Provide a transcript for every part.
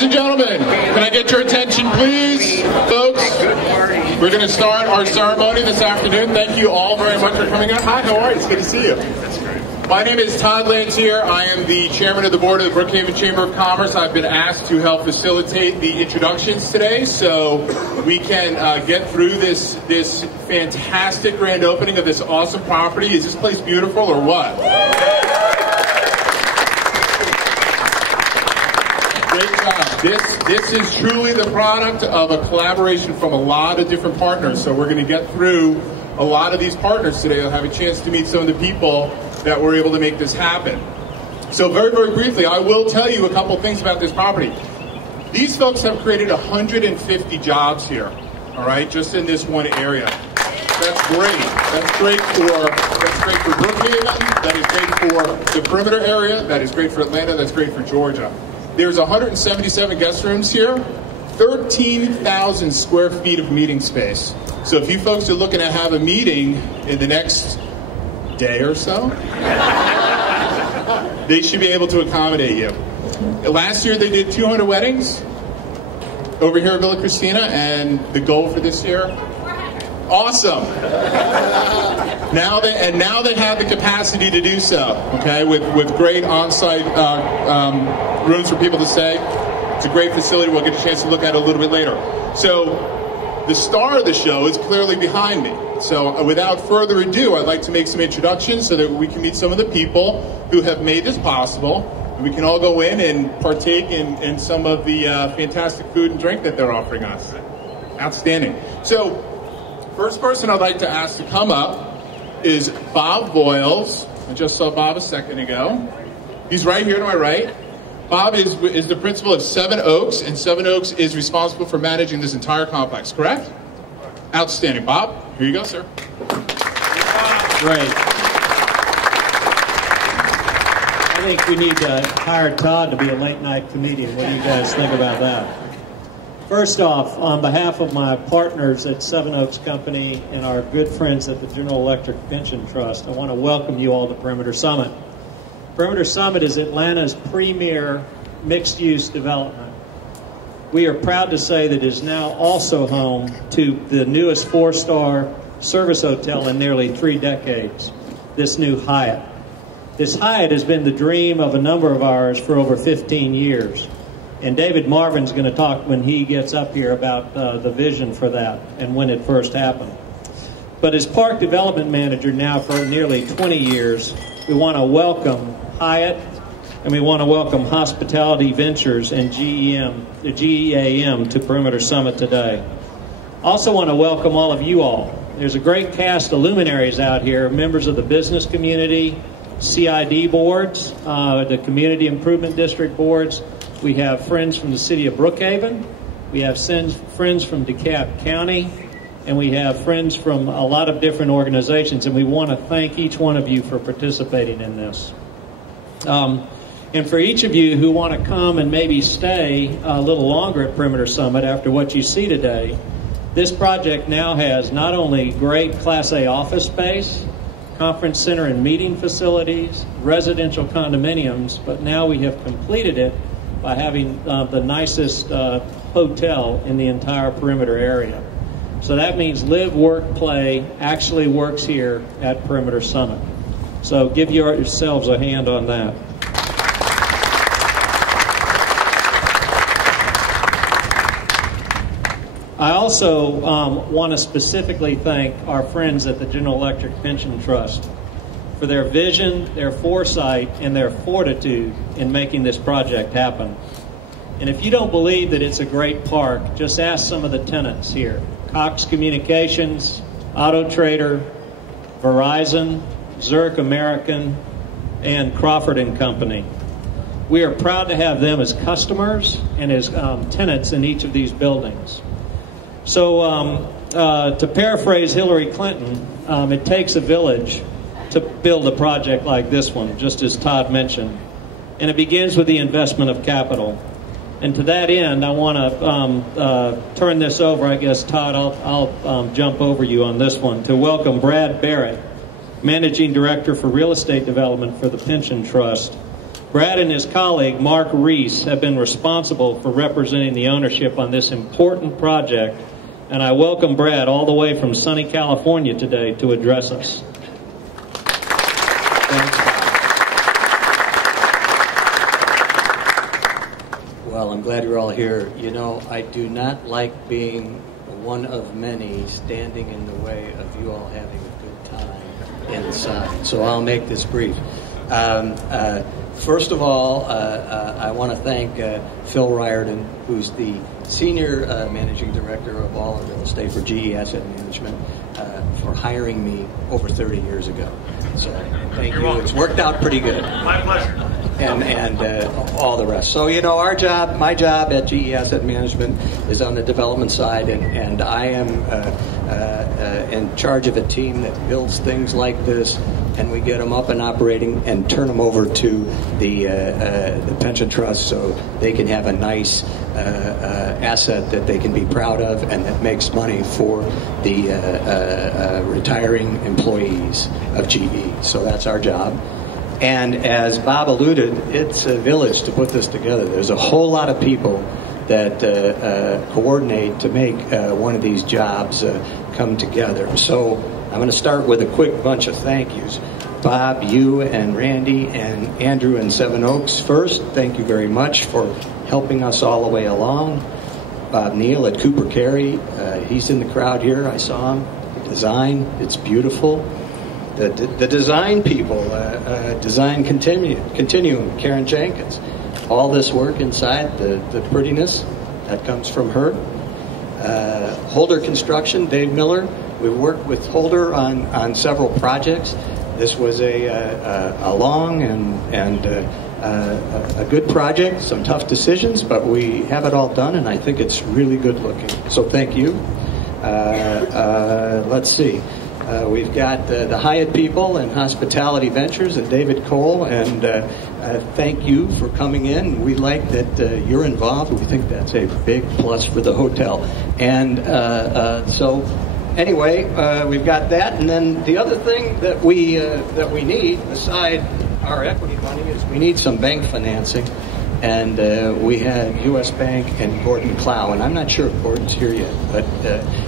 Ladies and gentlemen, can I get your attention, please, folks? We're going to start our ceremony this afternoon. Thank you all very much for coming out. Hi, how are you? It's good to see you. My name is Todd Lancier. I am the chairman of the board of the Brookhaven Chamber of Commerce. I've been asked to help facilitate the introductions today so we can get through this fantastic grand opening of this awesome property. Is this place beautiful or what? Great job. This is truly the product of a collaboration from a lot of different partners. So we're going to get through a lot of these partners today. You'll have a chance to meet some of the people that were able to make this happen. So very, very briefly, I will tell you a couple things about this property. These folks have created 150 jobs here, all right, just in this one area. That's great. That's great for Brookhaven. That is great for the perimeter area. That is great for Atlanta. That's great for Georgia. There's 177 guest rooms here, 13,000 square feet of meeting space. So if you folks are looking to have a meeting in the next day or so, they should be able to accommodate you. Last year they did 200 weddings over here at Villa Christina, and the goal for this year, awesome. Now they have the capacity to do so. Okay, with great on-site rooms for people to stay. It's a great facility. We'll get a chance to look at it a little bit later. So the star of the show is clearly behind me. So without further ado, I'd like to make some introductions so that we can meet some of the people who have made this possible. And we can all go in and partake in some of the fantastic food and drink that they're offering us. Outstanding. So first person I'd like to ask to come up is Bob Voiles. I just saw Bob a second ago. He's right here to my right. Bob is the principal of Seven Oaks, and Seven Oaks is responsible for managing this entire complex, correct? Outstanding. Bob, here you go, sir. Great. I think we need to hire Todd to be a late-night comedian. What do you guys think about that? First off, on behalf of my partners at Seven Oaks Company and our good friends at the General Electric Pension Trust, I want to welcome you all to Perimeter Summit. Perimeter Summit is Atlanta's premier mixed-use development. We are proud to say that it is now also home to the newest four-star service hotel in nearly 3 decades, this new Hyatt. This Hyatt has been the dream of a number of ours for over 15 years. And David Marvin's going to talk when he gets up here about the vision for that and when it first happened. But as park development manager now for nearly 20 years, we want to welcome Hyatt, and we want to welcome Hospitality Ventures and GEAM to Perimeter Summit today. Also want to welcome all of you all. There's a great cast of luminaries out here, members of the business community, CID boards, the Community Improvement District boards. We have friends from the city of Brookhaven. We have friends from DeKalb County. And we have friends from a lot of different organizations, and we want to thank each one of you for participating in this. And for each of you who want to come and maybe stay a little longer at Perimeter Summit after what you see today, this project now has not only great Class A office space, conference center and meeting facilities, residential condominiums, but now we have completed it by having the nicest hotel in the entire perimeter area. So that means live, work, play actually works here at Perimeter Summit. So give yourselves a hand on that. I also want to specifically thank our friends at the General Electric Pension Trust for their vision, their foresight, and their fortitude in making this project happen. And if you don't believe that it's a great park, just ask some of the tenants here. Cox Communications, Auto Trader, Verizon, Zurich American, and Crawford & Company. We are proud to have them as customers and as tenants in each of these buildings. So to paraphrase Hillary Clinton, it takes a village to build a project like this one, just as Todd mentioned. And it begins with the investment of capital. And to that end, I want to turn this over. I guess, Todd, I'll jump over you on this one to welcome Brad Barrett, Managing Director for Real Estate Development for the Pension Trust, Brad and his colleague, Mark Reese, have been responsible for representing the ownership on this important project, and I welcome Brad all the way from sunny California today to address us. Thanks, Bob. Well, I'm glad you're all here. You know, I do not like being one of many standing in the way of you all having a good time inside, so I'll make this brief. First of all, I want to thank Phil Riordan, who's the Senior Managing Director of all of real estate for GE Asset Management, for hiring me over 30 years ago. So thank you. It's worked out pretty good. My pleasure. And all the rest. So, you know, my job at GE Asset Management is on the development side, and I am in charge of a team that builds things like this, and we get them up and operating and turn them over to the pension trust so they can have a nice asset that they can be proud of and that makes money for the retiring employees of GE. So that's our job. And as Bob alluded, it's a village to put this together. There's a whole lot of people that coordinate to make one of these jobs come together. So I'm going to start with a quick bunch of thank yous. Bob, you and Randy and Andrew and Seven Oaks first, thank you very much for helping us all the way along. Bob Neal at Cooper Carey, he's in the crowd here. I saw him. The design, it's beautiful. The design people, Design Continuum, Karen Jenkins. All this work inside, the prettiness, that comes from her. Holder Construction, Dave Miller. We've worked with Holder on several projects. This was a long and a good project, some tough decisions, but we have it all done, and I think it's really good looking. So thank you. Let's see. We've got the Hyatt people and Hospitality Ventures and David Cole, and thank you for coming in. We like that you're involved. We think that's a big plus for the hotel. And so anyway, we've got that. And then the other thing that we need, beside our equity money, is we need some bank financing. And we had U.S. Bank and Gordon Clow, and I'm not sure if Gordon's here yet, but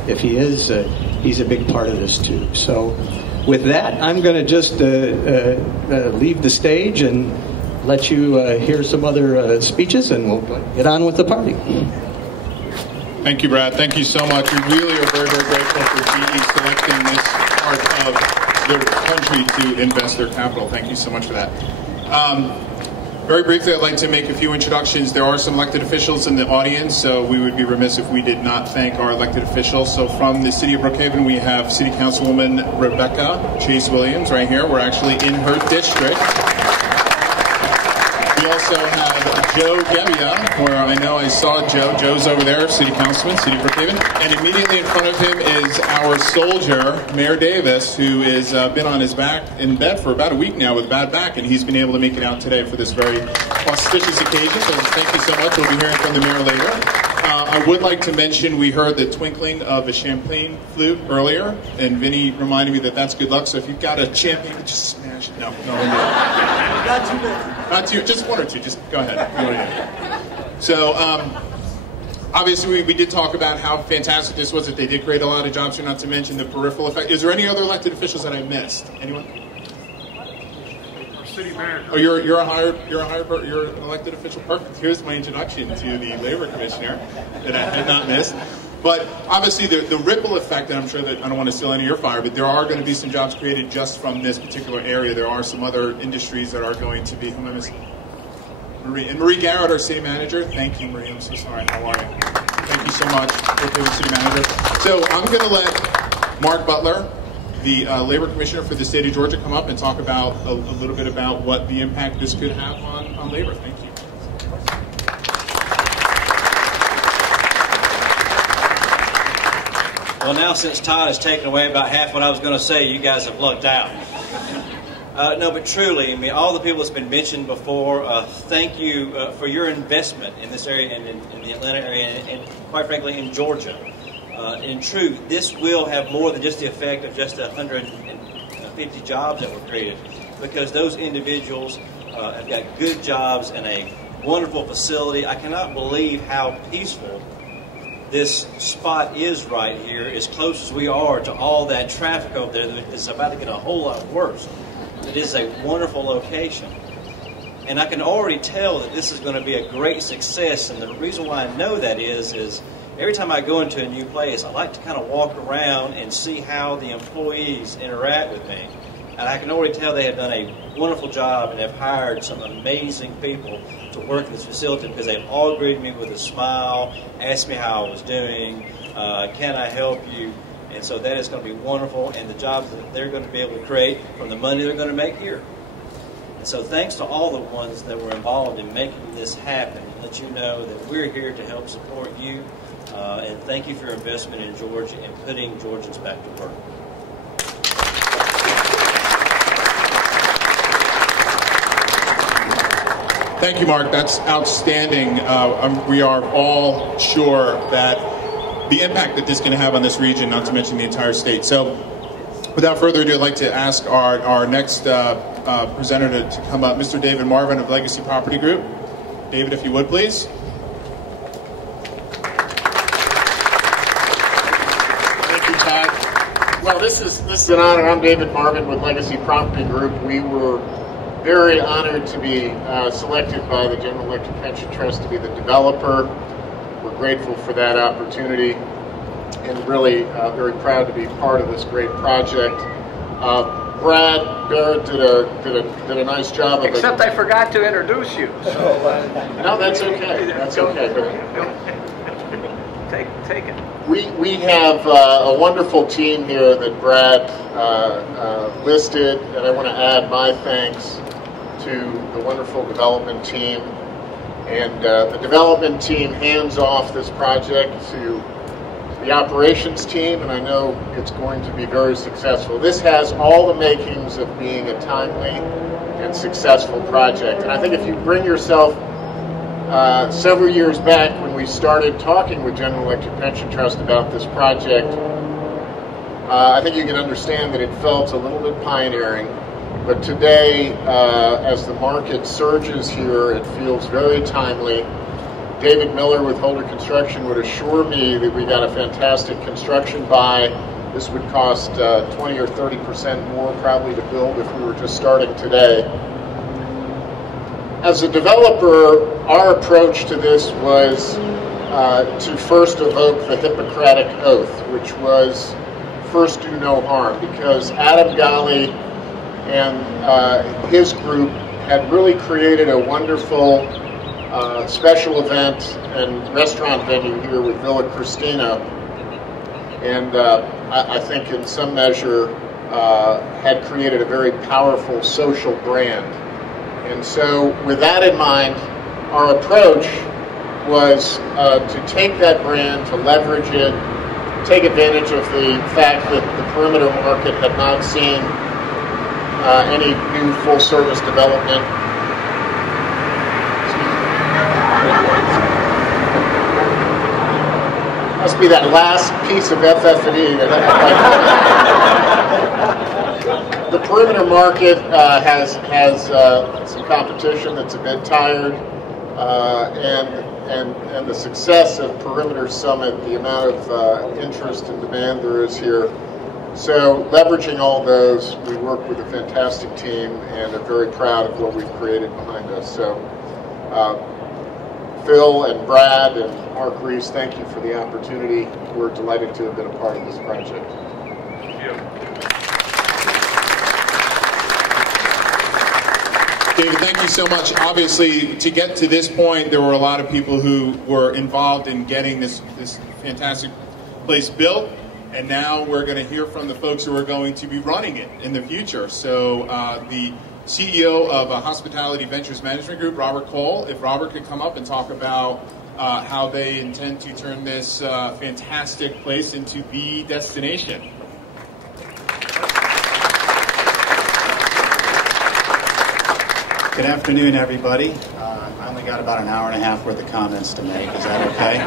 if he is, he's a big part of this too. So with that, I'm going to just leave the stage and let you hear some other speeches, and we'll get on with the party. Thank you, Brad. Thank you so much. We really are very, very grateful for GE selecting this part of the country to invest their capital. Thank you so much for that. Very briefly, I'd like to make a few introductions. There are some elected officials in the audience, so we would be remiss if we did not thank our elected officials. So from the City of Brookhaven, we have City Councilwoman Rebecca Chase Williams right here. We're actually in her district. We also have Joe Gebbia, where I know I saw Joe. Joe's over there, City Councilman, City of Brookhaven. And immediately in front of him is our soldier, Mayor Davis, who has been on his back in bed for about a week now with a bad back, and he's been able to make it out today for this very auspicious occasion. So thank you so much. We'll be hearing from the mayor later. I would like to mention we heard the twinkling of a champagne flute earlier, and Vinny reminded me that that's good luck. So if you've got a champagne, just smash it. No. Not too many. Not too, just one or two. Just go ahead. So, obviously, we did talk about how fantastic this was, that they did create a lot of jobs here, not to mention the peripheral effect. Is there any other elected officials that I missed? Anyone? City manager. Oh, you're an elected official. Perfect. Here's my introduction to the labor commissioner that I had not missed. But obviously, the ripple effect, and I'm sure that I don't want to steal any of your fire, but there are going to be some jobs created just from this particular area. There are some other industries that are going to be. Who am I missing? Marie. And Marie Garrett, our city manager. Thank you, Marie. I'm so sorry. How are you? Thank you so much for being city manager. So I'm going to let Mark Butler, the labor commissioner for the state of Georgia, come up and talk about a little bit about what the impact this could have on labor. Thank you. Well, now since Todd has taken away about half what I was going to say, you guys have lucked out. No, but truly, I mean, all the people that's been mentioned before, thank you for your investment in this area and in the Atlanta area and quite frankly, in Georgia. In truth, this will have more than just the effect of just 150 jobs that were created, because those individuals have got good jobs and a wonderful facility. I cannot believe how peaceful this spot is right here, as close as we are to all that traffic over there. It's about to get a whole lot worse. It is a wonderful location. And I can already tell that this is going to be a great success. And the reason why I know that is every time I go into a new place, I like to kind of walk around and see how the employees interact with me. And I can already tell they have done a wonderful job and have hired some amazing people to work in this facility, because they've all greeted me with a smile, asked me how I was doing, can I help you? And so that is going to be wonderful, and the jobs that they're going to be able to create from the money they're going to make here. And so thanks to all the ones that were involved in making this happen. Let you know that we're here to help support you, and thank you for your investment in Georgia and putting Georgians back to work. Thank you, Mark. That's outstanding. We are all sure that the impact that this is going to have on this region, not to mention the entire state. So without further ado, I'd like to ask our next presenter to come up, Mr. David Marvin of Legacy Property Group. David, if you would, please. Thank you, Todd. Well, this is an honor. I'm David Marvin with Legacy Property Group. We were very honored to be selected by the General Electric Pension Trust to be the developer. We're grateful for that opportunity and really very proud to be part of this great project. Brad Barrett did a nice job of it. Except I forgot to introduce you. So, no, that's okay. That's okay. Take it. We have a wonderful team here that Brad listed, and I want to add my thanks to the wonderful development team. And the development team hands off this project to the operations team, and I know it's going to be very successful. This has all the makings of being a timely and successful project. And I think if you bring yourself several years back when we started talking with General Electric Pension Trust about this project, I think you can understand that it felt a little bit pioneering. But today, as the market surges here, it feels very timely. David Miller with Holder Construction would assure me that we got a fantastic construction buy. This would cost 20 or 30% more probably to build if we were just starting today. As a developer, our approach to this was to first evoke the Hippocratic Oath, which was first do no harm, because Adam Ghali and his group had really created a wonderful special event and restaurant venue here with Villa Christina, and I think in some measure had created a very powerful social brand. And so with that in mind, our approach was to take that brand, to leverage it, take advantage of the fact that the perimeter market had not seen any new full-service development. Must be that last piece of FF&E. The perimeter market has some competition that's a bit tired, and the success of Perimeter Summit, the amount of interest and demand there is here. So leveraging all those, we work with a fantastic team and are very proud of what we've created behind us. So Phil and Brad and Mark Reese, thank you for the opportunity. We're delighted to have been a part of this project. Thank you. David, thank you so much. Obviously, to get to this point, there were a lot of people who were involved in getting this fantastic place built. And now we're going to hear from the folks who are going to be running it in the future. So the CEO of Hospitality Ventures Management Group, Robert Cole, if Robert could come up and talk about how they intend to turn this fantastic place into the destination. Good afternoon, everybody. I only got about an hour and a half worth of comments to make. Is that okay?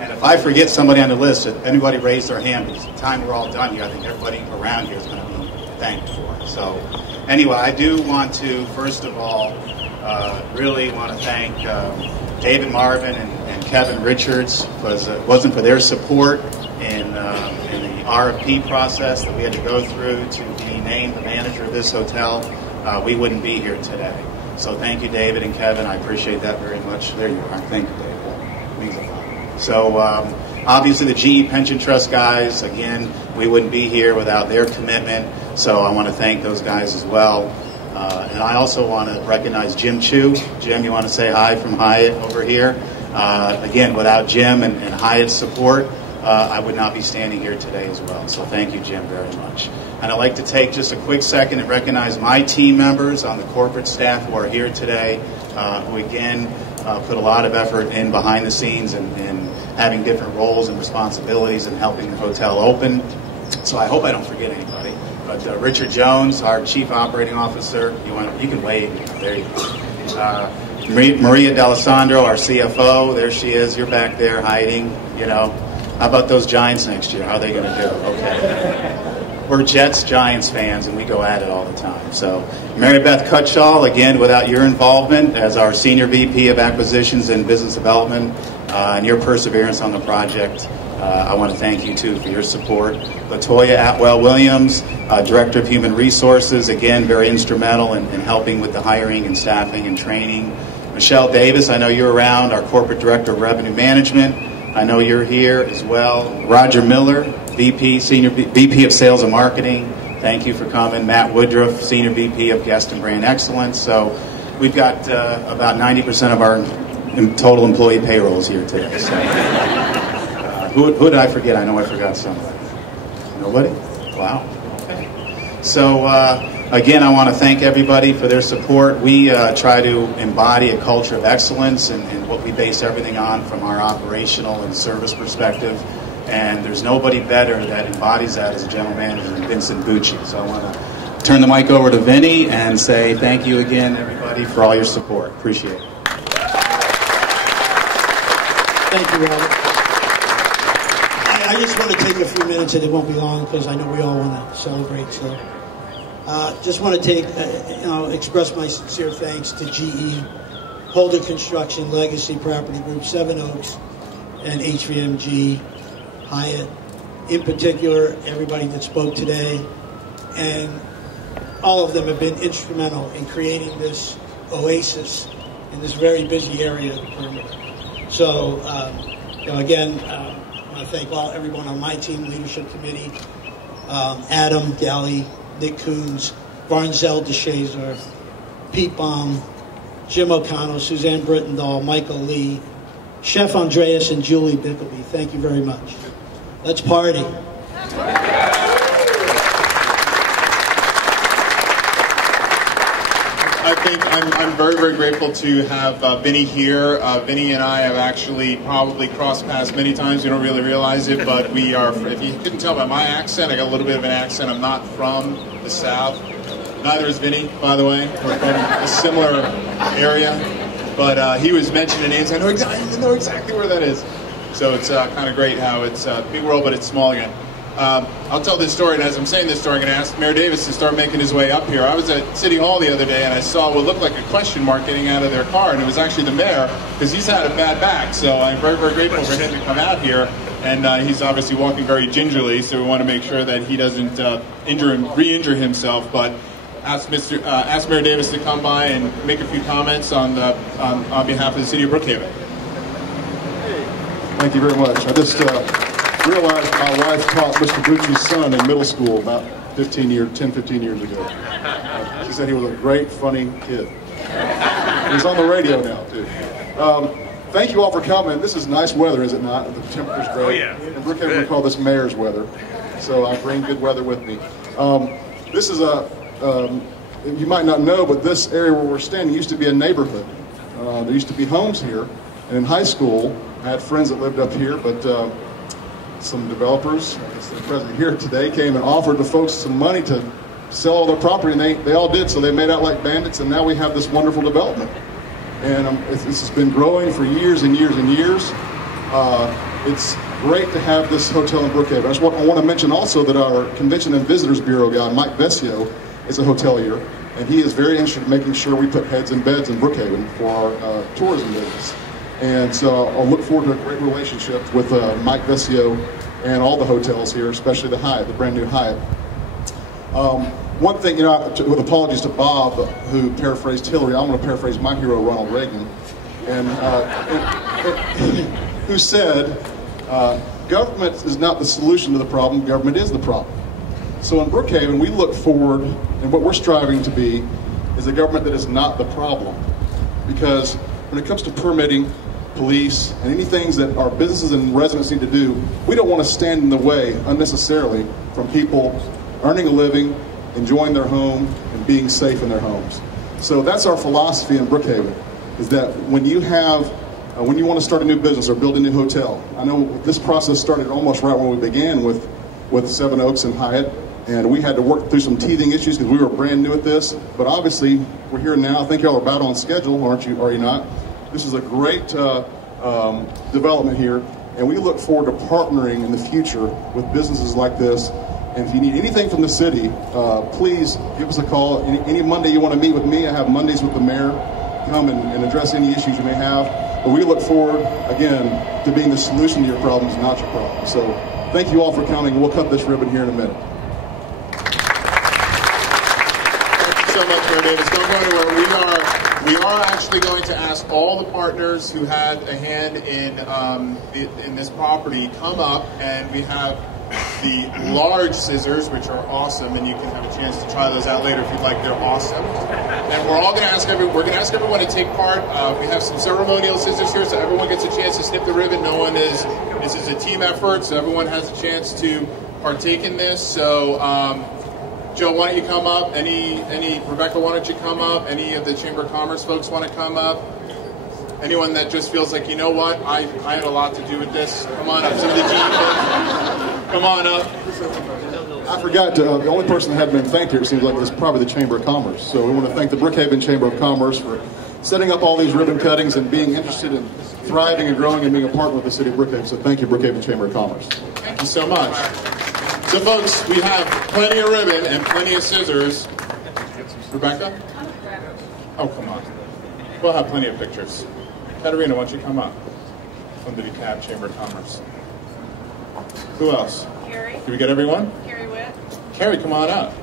And if I forget somebody on the list, if anybody raise their hand, because the time we're all done here, I think everybody around here is going to be thanked for. So anyway, I do want to, first of all, really want to thank David Marvin and Kevin Richards, because it wasn't for their support in the RFP process that we had to go through to be named the manager of this hotel, we wouldn't be here today. So thank you, David and Kevin. I appreciate that very much. There you are. Thank you, David. That means a lot. So obviously the GE Pension Trust guys, again, we wouldn't be here without their commitment. So I want to thank those guys as well. And I also want to recognize Jim Chu. Jim, you want to say hi from Hyatt over here? Again, without Jim and Hyatt's support, I would not be standing here today as well. So thank you, Jim, very much. And I'd like to take just a quick second and recognize my team members on the corporate staff who are here today, who again put a lot of effort in behind the scenes and having different roles and responsibilities in helping the hotel open. So I hope I don't forget anybody. But Richard Jones, our Chief Operating Officer, you can wave. There you go. Maria D'Alessandro, our CFO, there she is. You're back there hiding. How about those Giants next year? How are they going to do? Okay. We're Jets-Giants fans, and we go at it all the time. So Mary Beth Cutshall, again, without your involvement as our Senior VP of Acquisitions and Business Development and your perseverance on the project, I want to thank you, too, for your support. Latoya Atwell-Williams, Director of Human Resources, again, very instrumental in helping with the hiring and staffing and training. Michelle Davis, I know you're around, our Corporate Director of Revenue Management. I know you're here as well. Roger Miller, Senior VP of Sales and Marketing. Thank you for coming. Matt Woodruff, Senior VP of Guest and Brand Excellence. So we've got about 90% of our total employee payrolls here today. So, who did I forget? I know I forgot somebody. Nobody? Wow. Okay. So again, I want to thank everybody for their support. We try to embody a culture of excellence and what we base everything on from our operational and service perspective. And there's nobody better that embodies that as a general manager than Vincent Bucci. So I want to turn the mic over to Vinny and say thank you again, everybody, for all your support. Appreciate it. Thank you, Robert. I just want to take a few minutes, and it won't be long because I know we all want to celebrate. So just want to express my sincere thanks to GE, Holder Construction, Legacy Property Group, Seven Oaks, and HVMG, Hyatt, in particular, everybody that spoke today, and all of them have been instrumental in creating this oasis in this very busy area of the perimeter. So, again, I want to thank everyone on my team, leadership committee, Adam Galley, Nick Coons, Barnzell DeShazer, Pete Baum, Jim O'Connell, Suzanne Brittendahl, Michael Lee, Chef Andreas, and Julie Bickleby. Thank you very much. Let's party. I think I'm very, very grateful to have Vinny here. Vinny and I have actually probably crossed paths many times. You don't really realize it, but we are, if you couldn't tell by my accent, I got a little bit of an accent. I'm not from the South. Neither is Vinny, by the way. We're from a similar area. But he was mentioning names. I know exactly where that is. So it's kind of great how it's a big world, but it's small again. I'll tell this story, and as I'm saying this story, I'm going to ask Mayor Davis to start making his way up here. I was at City Hall the other day, and I saw what looked like a question mark getting out of their car, and it was actually the mayor, because he's had a bad back. So I'm very, very grateful for him to come out here, and he's obviously walking very gingerly, so we want to make sure that he doesn't re-injure himself. But ask Mayor Davis to come by and make a few comments on behalf of the city of Brookhaven. Thank you very much. I just realized my wife taught Mr. Bucci's son in middle school about 10, 15 years ago. She said he was a great, funny kid. He's on the radio now, too. Thank you all for coming. This is nice weather, is it not? The temperature's great. Oh, yeah. In Brookhaven, we call this mayor's weather. So I bring good weather with me. This is you might not know, but this area where we're standing used to be a neighborhood. There used to be homes here. And in high school, I had friends that lived up here, but some developers, the president here today, came and offered the folks some money to sell all their property, and they all did, so they made out like bandits, and now we have this wonderful development. And this has been growing for years and years and years. It's great to have this hotel in Brookhaven. I want to mention also that our Convention and Visitors Bureau guy, Mike Vesio, is a hotelier, and he is very interested in making sure we put heads in beds in Brookhaven for our tourism business. And so I'll look forward to a great relationship with Mike Vesio and all the hotels here, especially the Hyatt, the brand new Hyatt. One thing, with apologies to Bob, who paraphrased Hillary, I'm going to paraphrase my hero, Ronald Reagan, and who said, government is not the solution to the problem, government is the problem. So in Brookhaven, we look forward, and what we're striving to be is a government that is not the problem. Because when it comes to permitting, police, and any things that our businesses and residents need to do, we don't want to stand in the way unnecessarily from people earning a living, enjoying their home, and being safe in their homes. So that's our philosophy in Brookhaven, is that when you want to start a new business or build a new hotel, I know this process started almost right when we began with Seven Oaks and Hyatt, and we had to work through some teething issues because we were brand new at this, but obviously we're here now. I think y'all are about on schedule, are you not? This is a great development here, and we look forward to partnering in the future with businesses like this. And if you need anything from the city, please give us a call. Any Monday you want to meet with me, I have Mondays with the mayor. Come and address any issues you may have. But we look forward, again, to being the solution to your problems, not your problems. So thank you all for coming. We'll cut this ribbon here in a minute. Thank you so much, Mayor Davis. Don't go anywhere. We are actually going to ask all the partners who had a hand in this property come up, and we have the large scissors, which are awesome, and you can have a chance to try those out later if you'd like. They're awesome. And we're going to ask everyone to take part. We have some ceremonial scissors here, so everyone gets a chance to snip the ribbon. This is a team effort, so everyone has a chance to partake in this. So, Joe, why don't you come up? Rebecca, why don't you come up? Any of the Chamber of Commerce folks want to come up? Anyone that just feels like, you know what, I had a lot to do with this. Come on up. Some of the team folks, come on up. I forgot the only person that hadn't been thanked here, it seems like, is probably the Chamber of Commerce. So we want to thank the Brookhaven Chamber of Commerce for setting up all these ribbon cuttings and being interested in thriving and growing and being a partner with the city of Brookhaven. So thank you, Brookhaven Chamber of Commerce. Thank you so much. So folks, we have plenty of ribbon and plenty of scissors. Rebecca? Oh, come on. We'll have plenty of pictures. Katerina, why don't you come up from the DeKalb Chamber of Commerce? Who else? Carrie. Did we get everyone? Carrie Witt. Carrie, come on up.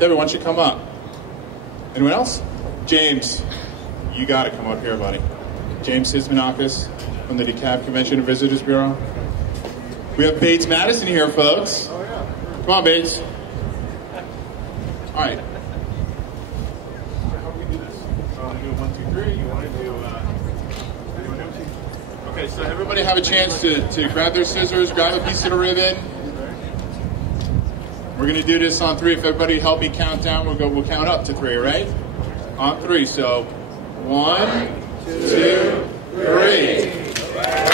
Debbie, why don't you come up? Anyone else? James, you got to come up here, buddy. James Sismanakis from the DeKalb Convention and Visitors Bureau. We have Bates Madison here, folks. Oh, yeah. Come on, Bates. All right. How do we do this? You want to do 1, 2, 3? You want to do... Okay, so everybody have a chance to grab their scissors, grab a piece of the ribbon. We're going to do this on 3. If everybody help me count down, we'll count up to 3, right? On 3. So 1, 2, 3.